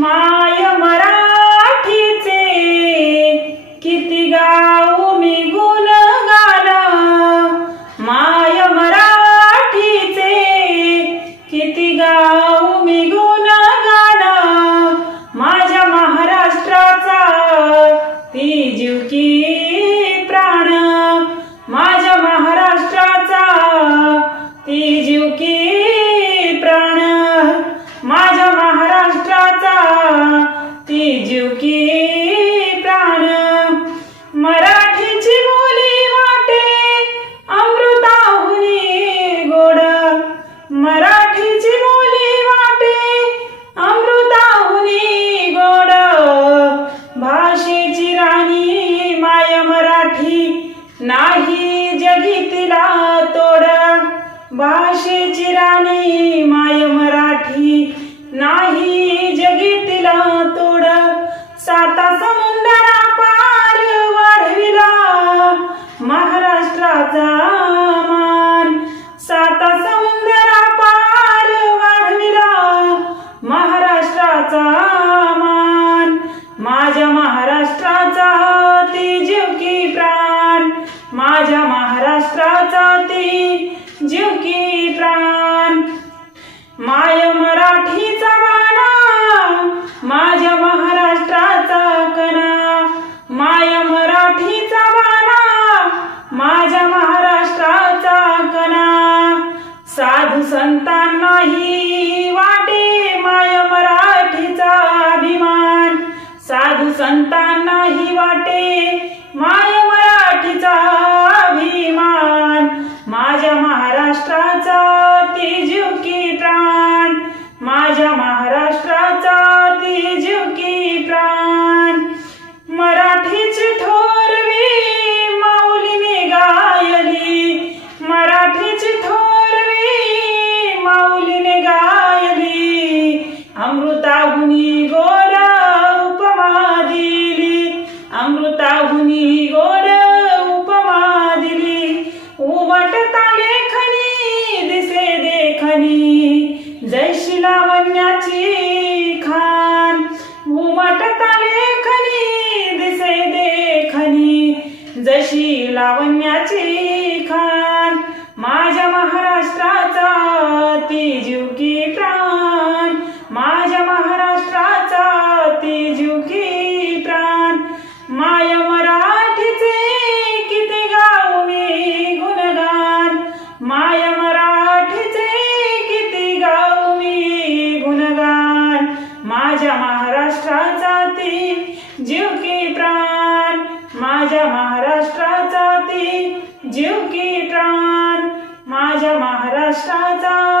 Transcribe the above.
माय मराठीचे किती गाऊ मी गुणगान, माय मराठीचे किती गाऊ मी गुणगान, माझ्या महाराष्ट्राचा ती जीव की प्राण, माझ्या महाराष्ट्राचा ती जीव की प्राण, माझ्या महाराष्ट्राचा ती जीव की प्राण. मराठीची बोली वाटे अमृताहुनी गोड, मराठीची बोली वाटे अमृताहुनी गोड, भाषेची राणी माय मराठी नाही जगीतिला तोड, भाषेची राणी माय मराठी नाही जगीतिला तोड. साता समुंदरा पार वाढविला महाराष्ट्राचा मान, साता समुंदरा पार वाढविला महाराष्ट्राचा मान, माझ्या महाराष्ट्राचा ती जीव की प्राण, माझ्या महाराष्ट्राचा ती जीव की प्राण. माय मराठीचा बाणा माझ्या महाराष्ट्राचा कणा, माय मराठीचा बाणा माझ्या महाराष्ट्राचा कणा. साधू संतांनाही वाटे माय मराठीचा अभिमान, साधू संतांनाही वाटे माय मराठीचा अभिमान, माझ्या महाराष्ट्राचा ती जीव की प्राण, माझ्या महाराष्ट्राचा ती जीव की प्राण. मराठीची थोरवी माऊलीने गायली, मराठीची थोरवी माऊलीने गायली, अमृताहुनी गोड उपमा दिली, अमृताहुनी गोड उपमा दिली. उमटता लेखनी दिसे देखनी जैशी लावण्याची खान, उमटता लेखनी दिसे देखनी जशी लावण्याची खान, माझ्या महाराष्ट्राचा ती जीव की प्राण, माझ्या महाराष्ट्राचा ती जीव की प्राण. माय मराठीचे किती गाऊ मी गुणगान, माय मराठीचे किती गाऊ मी गुणगान, माझ्या महाराष्ट्राचा ती जीव की प्राण, माझ्या महाराष्ट्राचा ती जीव की प्राण, माझ्या महाराष्ट्राचा